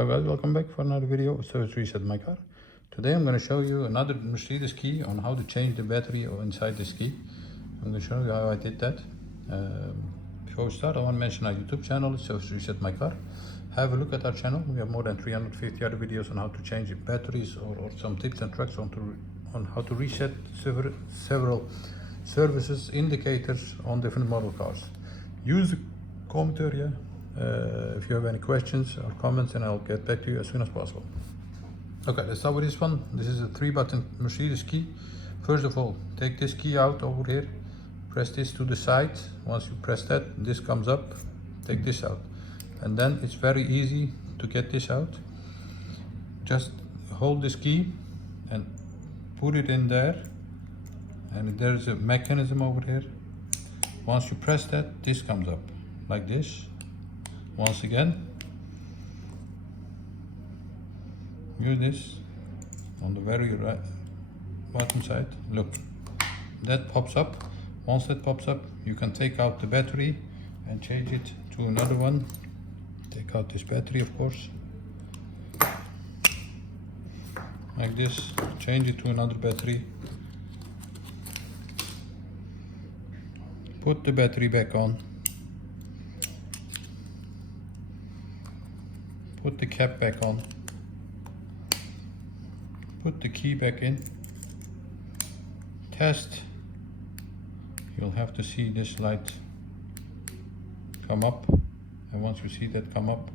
Hello guys, welcome back for another video of Service Reset My Car. Today I'm going to show you another Mercedes key on how to change the battery inside this key. I'm going to show you how I did that. Before we start, I want to mention our YouTube channel, Service Reset My Car. Have a look at our channel. We have more than 350 other videos on how to change the batteries or some tips and tricks on how to reset several services, indicators on different model cars. Use the comment area if you have any questions or comments, and I'll get back to you as soon as possible. Okay, let's start with this one. This is a 3-button Mercedes key. First of all, take this key out over here, press this to the side. Once you press that, this comes up, take this out, and then it's very easy to get this out. Just hold this key and put it in there, and there's a mechanism over here. Once you press that, this comes up like this. Once again, use this on the very right bottom side. Look, that pops up. Once that pops up, you can take out the battery and change it to another one. Take out this battery, of course, like this. Change it to another battery. Put the battery back on. Put the cap back on. Put the key back in. Test. You'll have to see this light come up, and once you see that come up,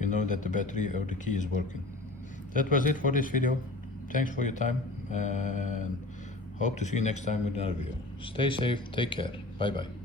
you know that the battery or the key is working. That was it for this video. Thanks for your time, and hope to see you next time with another video. Stay safe, take care, bye bye.